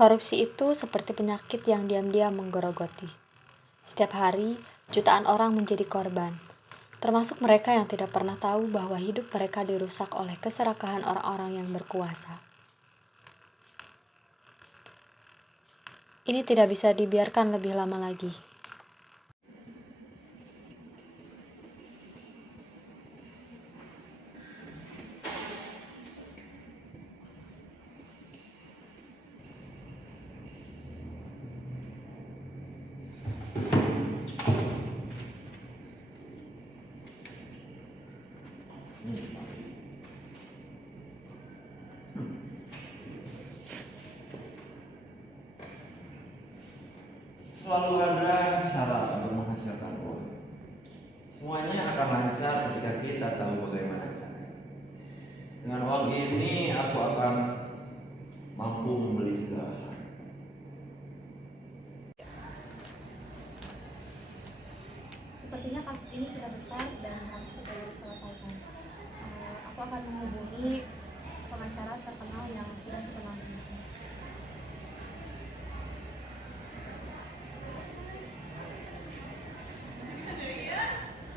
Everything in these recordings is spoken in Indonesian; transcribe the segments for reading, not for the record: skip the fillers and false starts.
Korupsi itu seperti penyakit yang diam-diam menggerogoti. Setiap hari, jutaan orang menjadi korban, termasuk mereka yang tidak pernah tahu bahwa hidup mereka dirusak oleh keserakahan orang-orang yang berkuasa. Ini tidak bisa dibiarkan lebih lama lagi. Selalu ada syarat untuk menghasilkan uang. Semuanya akan lancar ketika kita tahu bagaimana caranya. Dengan uang ini aku akan mampu membeli segala hal. Sepertinya kasus ini sudah besar dan harus segera diselesaikan. Aku akan menghubungi pengacara terkenal yang sudah dikenal di sini.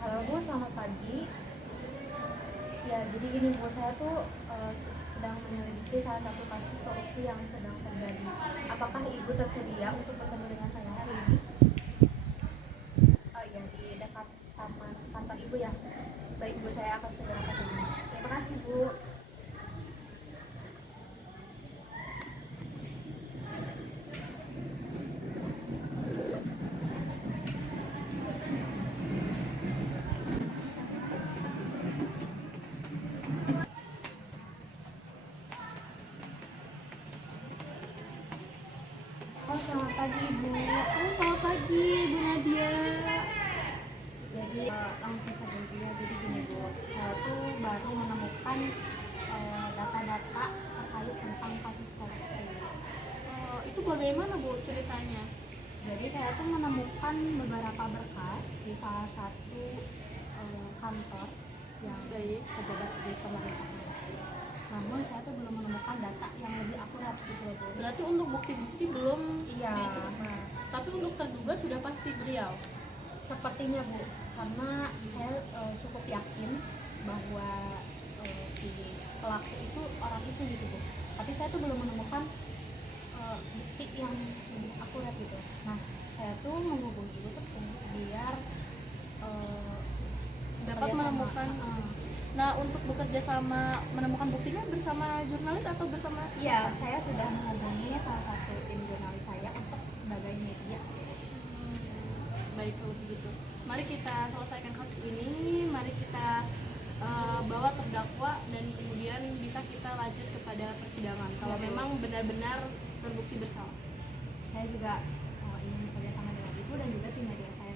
Halo Bu, selamat pagi. Ya, jadi gini Bu, saya tuh sedang menyelidiki salah satu kasus korupsi yang sedang terjadi. Apakah Ibu tersedia untuk bertemu dengan saya hari ini? Oh iya, di dekat taman kantor Ibu ya. Baik Bu, saya akan segera kesini. Terima kasih Bu. Oh, selamat pagi Bu. Oh, selamat pagi Bu Nadia. Jadi langsung saja Bu ya. Jadi gini Bu, saya tuh baru menemukan data-data terkait tentang kasus korupsi. Itu bagaimana Bu ceritanya? Jadi saya tuh menemukan beberapa berkas di salah satu kantor yang pejabat di pemerintahan. Namun saya tuh belum menemukan data yang lebih akurat gitu loh Bu. Berarti untuk bukti-bukti belum Iya, ditemukan. nah, Tapi untuk terduga sudah pasti beliau. sepertinya Bu, karena saya cukup yakin bahwa si pelaku itu orang itu gitu Bu. Tapi saya tuh belum menemukan bukti yang lebih akurat gitu. Nah, saya tuh menghubungi Ibu tuh biar Dapat kerjasama. menemukan. Nah, untuk bekerja sama menemukan buktinya bersama jurnalis atau bersama Iya, siapa? saya sudah menghubungi salah satu tim jurnalis saya untuk sebagai media. Baik kalau begitu. Mari kita selesaikan kasus ini. Mari kita bawa terdakwa dan kemudian bisa kita lanjut kepada persidangan. Kalau memang benar-benar terbukti bersalah. Saya juga ingin kerjasama dengan Ibu dan juga tim media saya.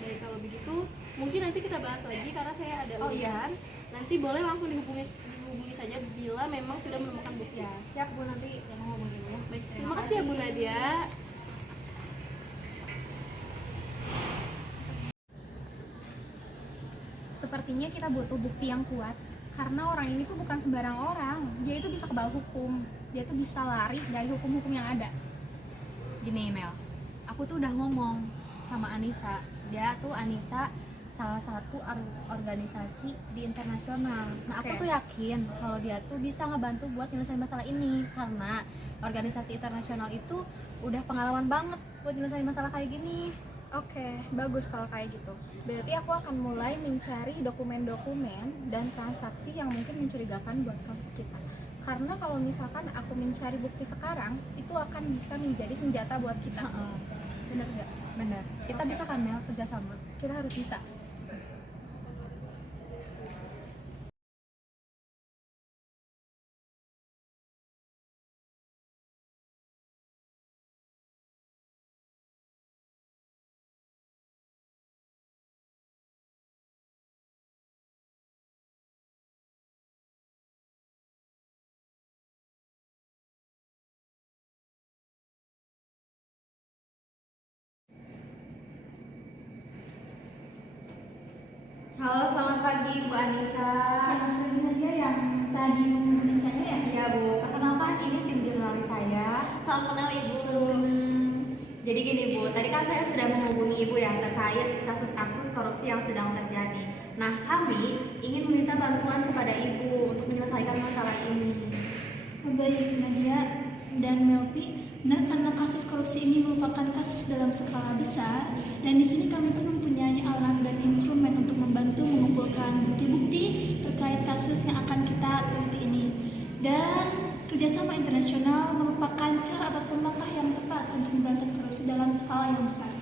Baik kalau begitu, mungkin nanti kita bahas lagi karena saya ada Oh, iya. urusan. Nanti boleh langsung dihubungi saja bila memang sudah menemukan bukti. Ya, siap Bu, nanti yang menghubungi Ibu ya. Baik, terima kasih ya Bu Nadia. Sepertinya kita butuh bukti yang kuat karena orang ini tuh bukan sembarang orang. Dia itu bisa kebal hukum. Dia tuh bisa lari dari hukum-hukum yang ada. Gini Mel, aku tuh udah ngomong sama Anissa. Dia tuh Anissa salah satu organisasi di internasional. Nah aku tuh yakin kalau dia tuh bisa ngebantu buat nyelesain masalah ini karena organisasi internasional itu udah pengalaman banget buat nyelesain masalah kayak gini. Oke, bagus kalau kayak gitu. Berarti aku akan mulai mencari dokumen-dokumen dan transaksi yang mungkin mencurigakan buat kasus kita. Karena kalau misalkan aku mencari bukti sekarang, itu akan bisa menjadi senjata buat kita. Bener nggak? Bener, kita bisa kan Mel kerjasama. Kita harus bisa. Halo, selamat pagi Bu Anissa. Selamat pagi Nadia yang tadi menghubungi Indonesia ya? Iya Bu, perkenalkan ini tim jurnalis saya. Salam kenal Ibu. Jadi gini Bu, tadi kan saya sudah menghubungi Ibu yang terkait kasus-kasus korupsi yang sedang terjadi. Nah kami ingin meminta bantuan kepada Ibu untuk menyelesaikan masalah ini. Baik Nadia dan Melvi, benar karena kasus korupsi ini merupakan kasus dalam skala besar dan di sini kami pun mempunyai alat dan instrumen untuk membantu mengumpulkan bukti-bukti terkait kasus yang akan kita teliti ini. Dan kerjasama internasional merupakan cara ataupun langkah yang tepat untuk memberantas korupsi dalam skala yang besar.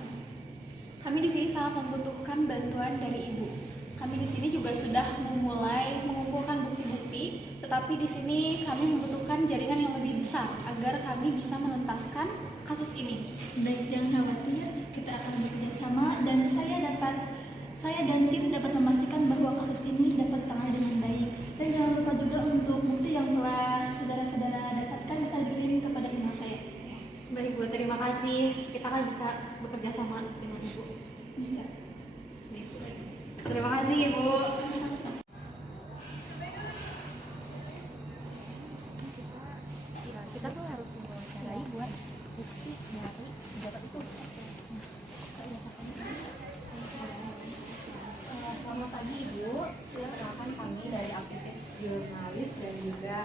Kami di sini sangat membutuhkan bantuan dari Ibu. Kami di sini juga sudah memulai mengumpulkan bukti-bukti, tetapi di sini kami membutuhkan jaringan yang lebih besar agar kami bisa menuntaskan kasus ini. Baik, jangan khawatir, kita akan bekerja sama dan saya dan tim dapat memastikan bahwa kasus ini dapat ditangani dengan baik. Dan jangan lupa juga untuk bukti yang telah saudara-saudara dapatkan bisa dikirim kepada email saya. Baik Bu, terima kasih. Kita kan bisa bekerja sama dengan Ibu. Bisa. Terima kasih Ibu. Kita tuh harus mewawancarai buat bukti dari pejabat itu. Selamat pagi Ibu, silakan kami dari aktivis jurnalis dan juga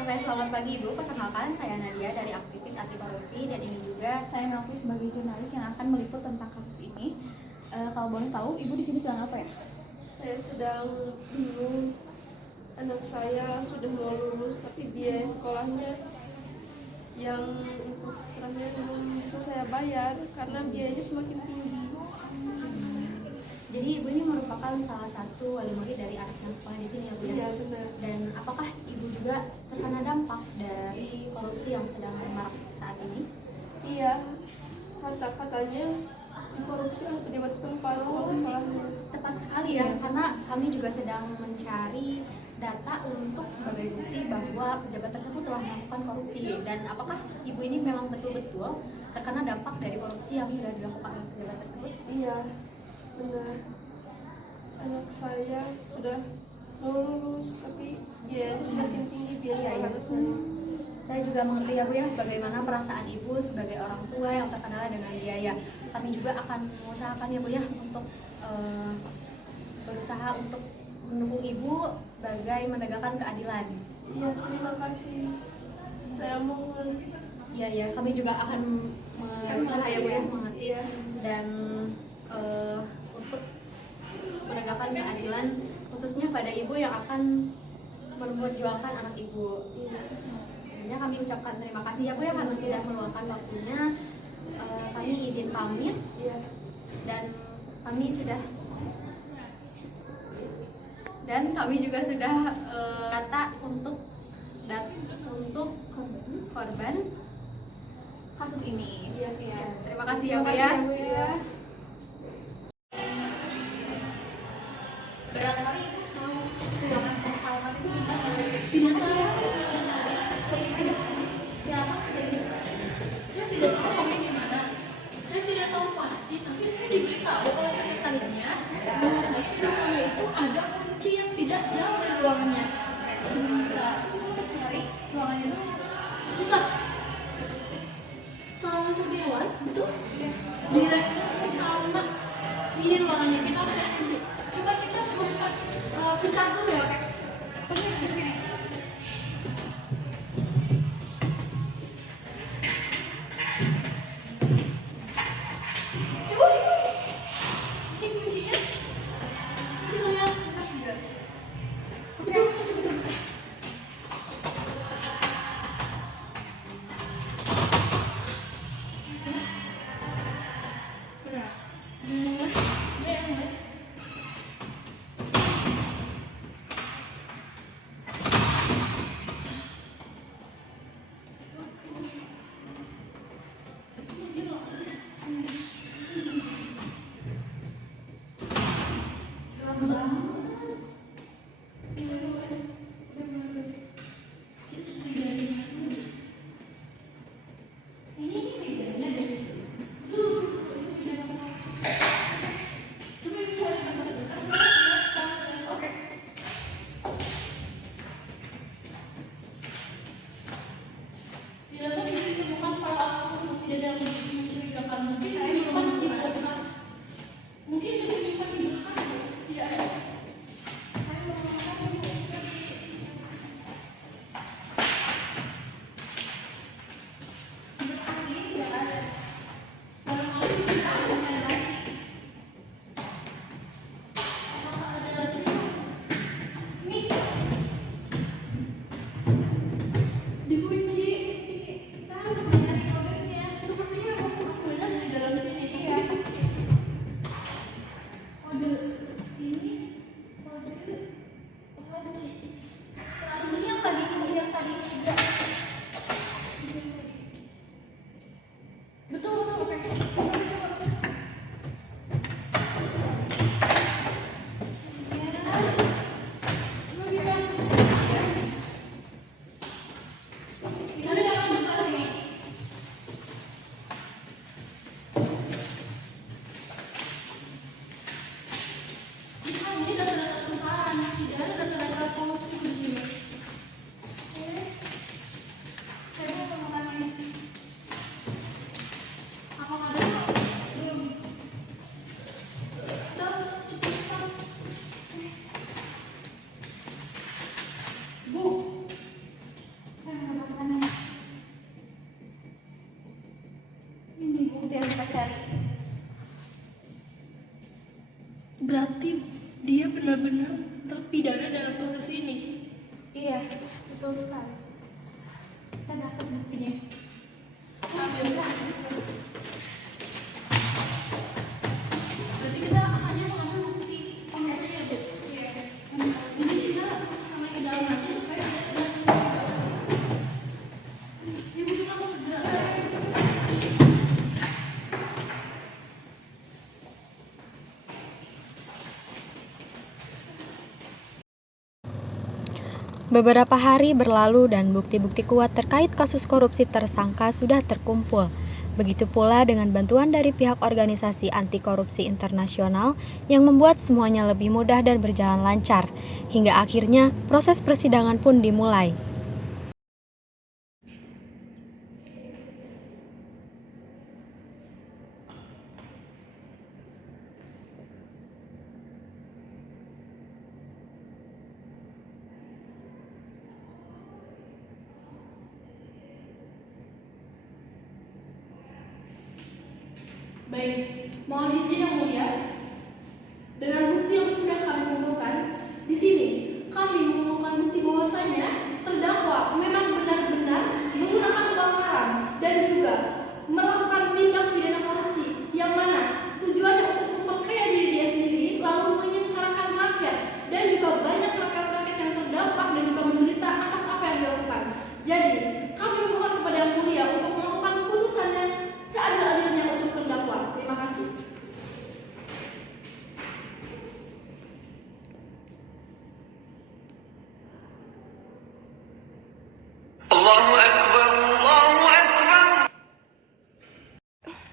Oke, selamat pagi Ibu. Perkenalkan, saya Nadia dari aktivis anti korupsi dan ini juga Saya Melvi sebagai jurnalis yang akan meliput tentang kasus ini. Kalau boleh tahu, Ibu di sini sedang apa ya? Saya sedang bingung. Anak saya sudah mau lulus tapi biaya sekolahnya yang untuk terakhir belum bisa saya bayar karena biayanya semakin tinggi. Jadi Ibu ini merupakan salah satu wali murid dari anak yang sekolah di sini ya Bu ya? Iya benar. Dan apakah Ibu juga terkena dampak dari korupsi yang sedang marak saat ini? Iya, katanya korupsi oleh pejabat setempat sekolahnya. Tepat sekali ya, karena kami juga sedang mencari data untuk sebagai bukti bahwa pejabat tersebut telah melakukan korupsi. Dan apakah Ibu ini memang betul-betul terkena dampak dari korupsi yang sudah dilakukan oleh pejabat tersebut? Iya, benar. Anak saya sudah mau lulus tapi biayanya semakin tinggi biaya Iya, iya. anak saya. Saya juga mengerti ya Bu ya, bagaimana perasaan Ibu sebagai orang tua yang terkendala dengan biaya. Kami juga akan mengusahakan ya Bu ya untuk berusaha untuk mendukung Ibu sebagai menegakkan keadilan. Iya, terima kasih. Saya mohon. Iya, kami juga akan berusaha ya Bu ya mengerti Iya. dan untuk menegakkan keadilan khususnya pada Ibu yang akan memperjuangkan anak Ibu. Sebelumnya kami ucapkan terima kasih ya Bu ya karena sudah meluangkan waktunya. Kami izin pamit Iya. dan kami juga sudah data untuk korban kasus ini. Iya. Ya, terima kasih ya Bu ya. Bu ya. Barangkali Ibu tahu ruangan tes Salman itu di mana? Binatang. Ya, saya tidak tahu pokoknya di mana. Saya tidak tahu pasti, tapi saya diberitahu oleh sekretarisnya bahwasanya di ruangannya itu ada kunci yang tidak jauh dari ruangannya. Sebentar, aku harus nyari ruangannya dulu. Sebentar. Salam Kurniawan, betul? Direktur utama. Ini ruangannya, kita harus cari kunci. Coba kita pencet dulu ya, oke? Pergi di sini. Ibu, ini kuncinya. Kita lihat, betul, betul. Benar. cari. Berarti dia benar-benar terpidana dalam kasus ini. Iya, betul sekali. Kita dapat buktinya. Berarti kita hanya mengambil bukti pembunuhannya, Bu. Iya. Jadi kita sama ke dalam lagi supaya dia tidak terlibat. Ibu juga harus segera. Beberapa hari berlalu dan bukti-bukti kuat terkait kasus korupsi tersangka sudah terkumpul. Begitu pula dengan bantuan dari pihak organisasi anti korupsi internasional yang membuat semuanya lebih mudah dan berjalan lancar. Hingga akhirnya proses persidangan pun dimulai. Baik, mohon izin yang mulia. Dengan bukti yang sudah kami kumpulkan, di sini kami mengumpulkan bukti bahwasanya terdakwa memang benar-benar menggunakan uang haram dan juga melakukan tindak pidana korupsi yang mana tujuannya untuk memperkaya diri dia sendiri lalu menyengsarakan rakyat dan juga banyak rakyat-rakyat yang terdampak dan juga menderita atas apa yang dilakukan. Jadi, kami memohon kepada yang mulia untuk melakukan putusannya seadil-adilnya untuk terdakwa. Terima kasih.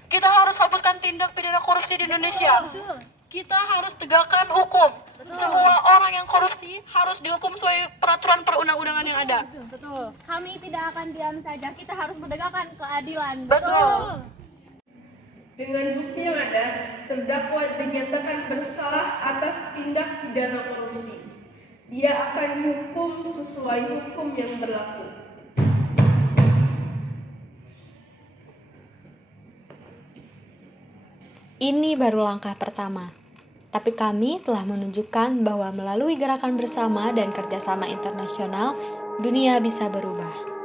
Kita harus hapuskan tindak pidana korupsi di Indonesia. Kita harus tegakkan hukum. Semua orang yang korupsi harus dihukum sesuai peraturan perundang-undangan yang ada. Betul. Kami tidak akan diam saja. Kita harus menegakkan keadilan. Betul. Dengan bukti yang ada, terdakwa dinyatakan bersalah atas tindak pidana korupsi. Dia akan dihukum sesuai hukum yang berlaku. Ini baru langkah pertama. Tapi kami telah menunjukkan bahwa melalui gerakan bersama dan kerjasama internasional, dunia bisa berubah.